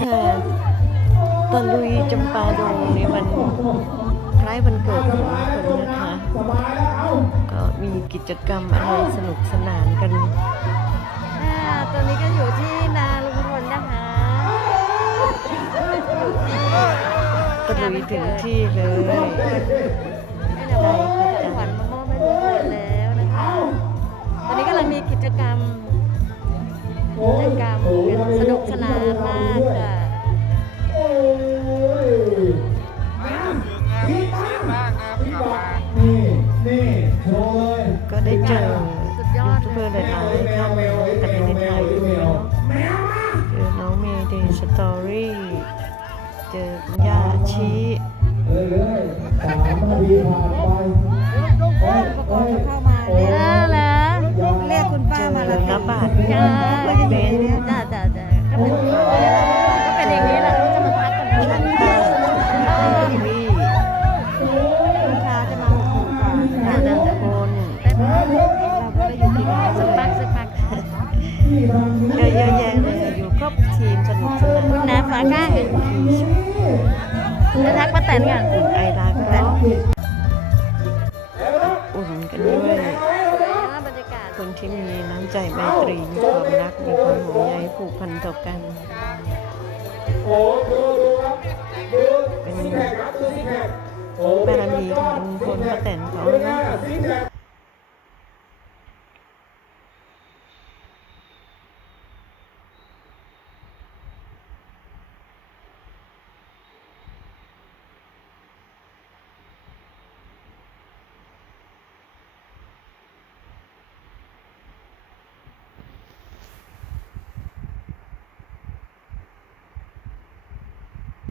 ค่ะตะลุยจำปาดงในวันคล้ายวันเกิดของคนนะคะ ก็มีกิจกรรมอะไรสนุกสนานกันอ่าตอนนี้ก็อยู่ที่นาลุงพลนะคะตะลุยถึงที่เลยให้ของขวัญมามอบให้ลุงพลแล้วนะคะ ตอนนี้กำลังมีกิจกรรมกิจกรรม สนุกสนานมากค่ะนี่นี่โชว์เลยก็ได้เจอสุดยยูอดทูบเลเบอร์ยหลายๆท่านแต่ไม่ได้ถ่ายรูปเนาะเจอน้องเมย์เดย์สตอรี่ เจอคุณย่าชีเรื่อยๆสามนาทีผ่านไปโอ้ยโอ้ยเข้ามาเนี่ยเออเหรอเรียกคุณเจอน้าบาทจ้าและเบนจ้าจ้าจ้า ก็เป็นก็เป็นอย่างนี้แหละเขาจะมาพักกันนะชันเตอร์ทีวีลูกค้าจะมาหกโมงกว่านาจ้านาจ้าคนแป๊บนึงเราก็ได้อยู่ที่นี่สักพักสักพักเยอะเยอะแยะเลยอยู่ครบทีมสนุกสนานคุณน้ำฟ้าข้างจะทักป้าแตนก่อนอุ่นไอรักและอุ่นกันด้วยคนที่มีน้ำใจไมตรีมีความรักมี ความห่วงใยผูกพันต่อกันเป็นบารมีของลุงพลป้าแตนเขา